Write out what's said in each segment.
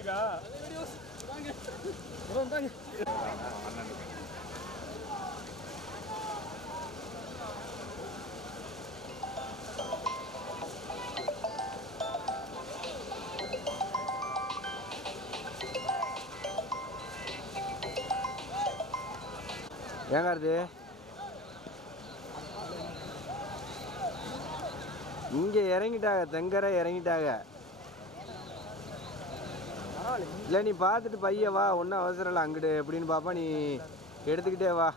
வீட்டுக்கா ஏங்க அது இங்கே இறங்கிட்டாங்க, தெங்கரை இறங்கிட்டாங்க. இல்லை நீ பார்த்துட்டு பைய வா, ஒன்றும் அவசரம் இல்லை. அங்கிட்டு எப்படின்னு பார்ப்பா, நீ எடுத்துக்கிட்டே வா.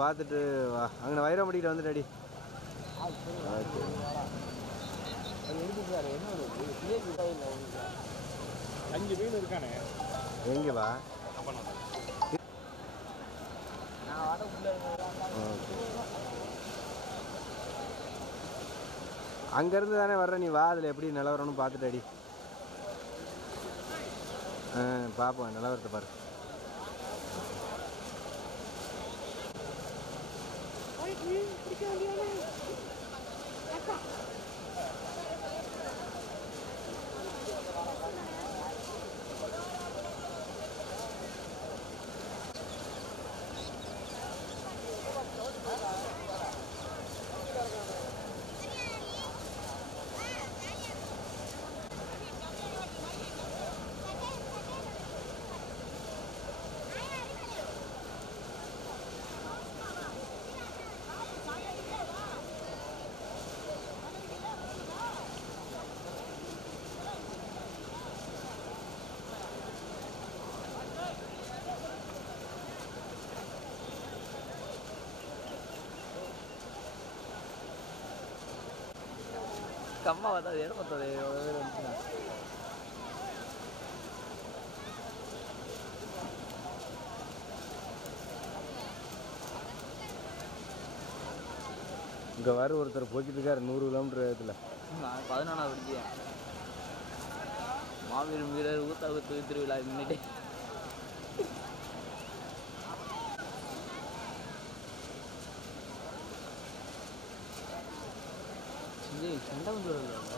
பார்த்துட்டு வா. அங்கே வைரமட்டிக்கிட்ட வந்துட்டாடி. ஓகே. அஞ்சு மீன் இருக்கானே. எங்கே வா? அங்கேருந்து தானே வர்ற, நீ வா. அதில் எப்படி நிலவரம்னு பார்த்துட்டு அடி. பார்ப்போம் நிலவரத்தை பாரு. கம்மா பார்த்தா அது இடம் பார்த்தது எவ்வளோ பேர் வந்துச்சுன்னா. இங்கே வர ஒருத்தர் போய்கிட்டு இருக்காரு 100 கிலோமீட்டர் வேகத்தில். நான் 11ஆவது படிச்சேன். மாவீரன் வீரர் ஊத்தாகுத்து திருவிழா முன்னிட்டு சண்டை வந்து வருவாங்க.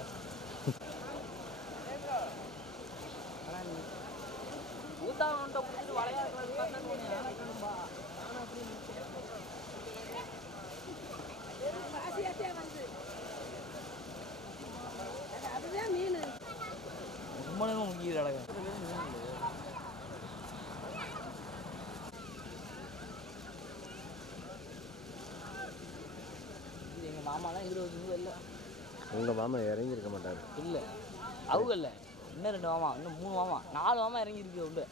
ஊத்தாவன்ட்ட பிடிச்சிட்டு வளையாடுறது ரொம்ப நேரம் முக்கிய அழகா. எங்கள் மாமாலாம் 20 இல்லை. உங்கள் மாமா இறங்கியிருக்க மாட்டார். இல்லை அவங்க இல்லை, இன்னும் 2 மாமா, இன்னும் 3 மாமா, 4 மாமா இறங்கியிருக்கு உண்டு.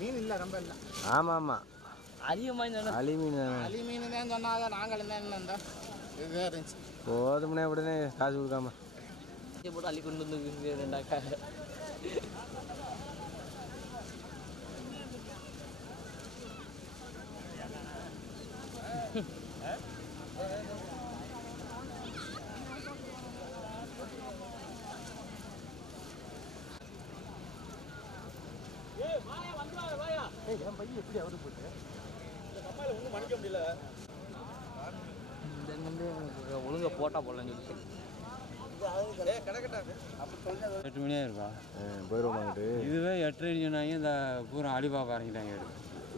மீன் இல்லை, ரொம்ப இல்லை. ஆமாம் ஆமாம், அதிகமாக அலி மீன். அலி மீன் தான் சொன்னாங்க. நாங்கள் என்ன இதுதான் இருந்துச்சு. போதும்னே உடனே காசு கொடுக்காம போட்டு அள்ளி கொண்டு வந்து 2 அக்கா. என் பையன் எப்படி அவரு போட்டு இந்த கம்மாயில் ஒன்றும் மணிக்க முடியல. ஒழுங்கா போட்டா போடலான்னு சொல்லி 8 மணி ஆயிருப்பா. போயிடுவோமாங்கிட்டு. இதுவே 8:30 சொன்னாங்க. இந்த பூரா அலிபாபா இறங்கிட்டாங்க.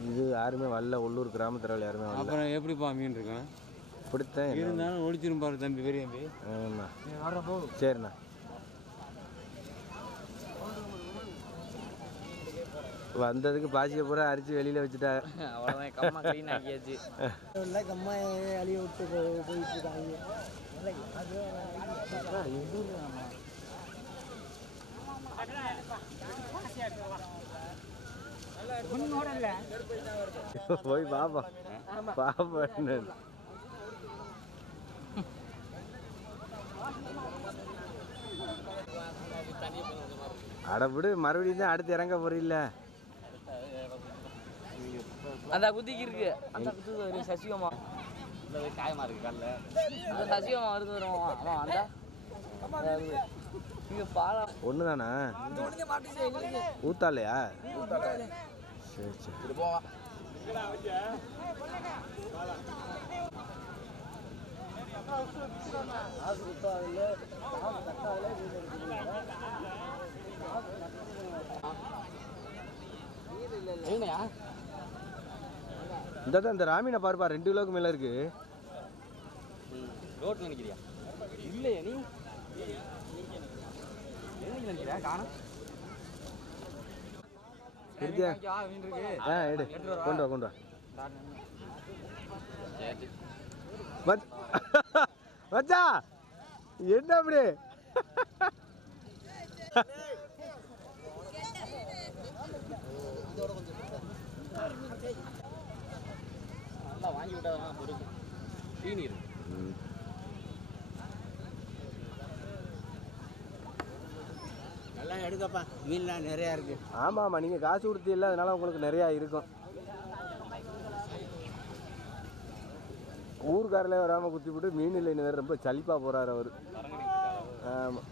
இது யாருமே வரல, உள்ளூர் கிராமத்தில் யாருமே வரல. அப்புறம் எப்படிப்பா மீன் இருக்கும்? இப்படித்தான் இருந்தாலும் ஒழிச்சிரும் பாரு தம்பி, பெரிய தம்பி. ஆமாம் சரிண்ணா. வந்ததுக்கு பாசியை பூரா அரிச்சு வெளியில் வச்சுட்டாங்க. அவ்வளோதான், கம்மா க்ளீன் ஆக்கியாச்சு. கம்மா அழிய விட்டு போயிட்டு இருக்காங்க. போய் பாப்பா பாப்பா. அட விடு, மறுபடியும் தான் அடுத்து இறங்க போறீல்ல. அந்த குதிக்கு இருக்கு, அந்த குத்து சசிகமா இந்த காயமா இருக்கு கல்ல. அந்த சசிகமா வருது வருவான். ஆமாம் அந்த இங்கே பாலா ஒன்று தானா ஊத்தாலையா சரி சரி என்னையா இந்த ராமீனை பாருப்பா 2 கிலோக்கு மேலே இருக்கு ரோட்டில் நிற்கிறியா இல்லையா நீ என்ன நினைக்கிறியா காணும் எடுத்தியா எடு கொண்டு வா மச்சா என்ன அப்படி நல்லா வாங்கி விட்டாதான் பொறுக்கும் தீனி இருக்கு நல்லா எடுக்கப்பா மீன்லாம் நிறையா இருக்குது. ஆமாம் நீங்கள் காசு கொடுத்தீங்களா அதனால உங்களுக்கு நிறையா இருக்கும். ஊருக்காரில் வராமல் குத்தி போட்டு மீன் இல்லைன்னு வேறு ரொம்ப சலிப்பாக போகிறாரு அவர். ஆமாம்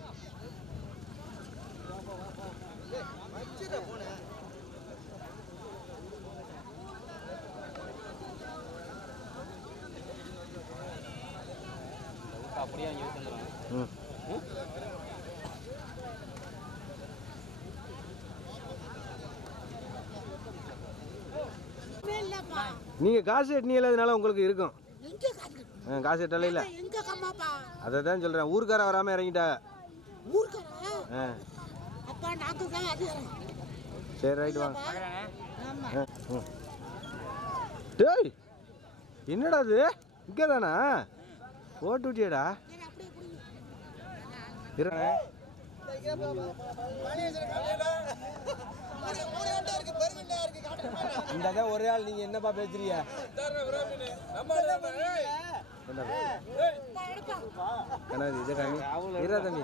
அப்படியே அங்கே வந்துடுறேன். நீங்கள் காசு எட்டினீங்களா அதனால உங்களுக்கு இருக்கும். காசு எட்டல இல்லை அதை தான் சொல்கிறேன். ஊருக்கார வராமல் இறங்கிட்டா. சரி ரைட்டு வாங்க. டேய் என்னடா அது இங்கே தானா போட்டு விட்டியடா. இந்த ஒரே ஆள் நீங்கள் என்னப்பா பேசுறீங்க? இது காமி இரா தம்பி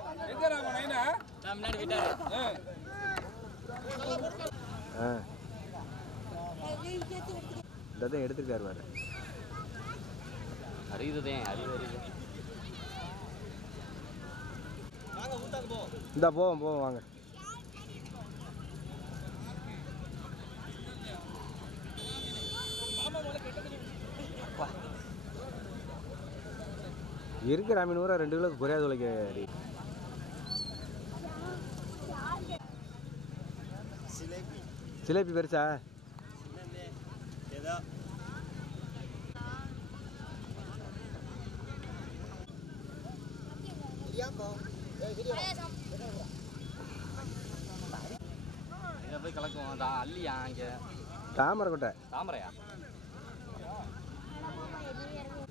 இதான் எடுத்துருக்காரு வேறு. அறிவுதே அறிவு இந்த போவோம் வாங்க. இருக்கிற மீன் ஊரா 2 கிலோக்கு குறையாது உழைக்க. சிலேபி பெருசா? இதை போய் கலக்குவோம். அல்லியா இங்கே தாமரை கொட்டை. தாமரையா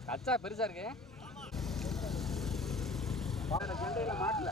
கச்சா பெருசா இருக்கு. மாட்டல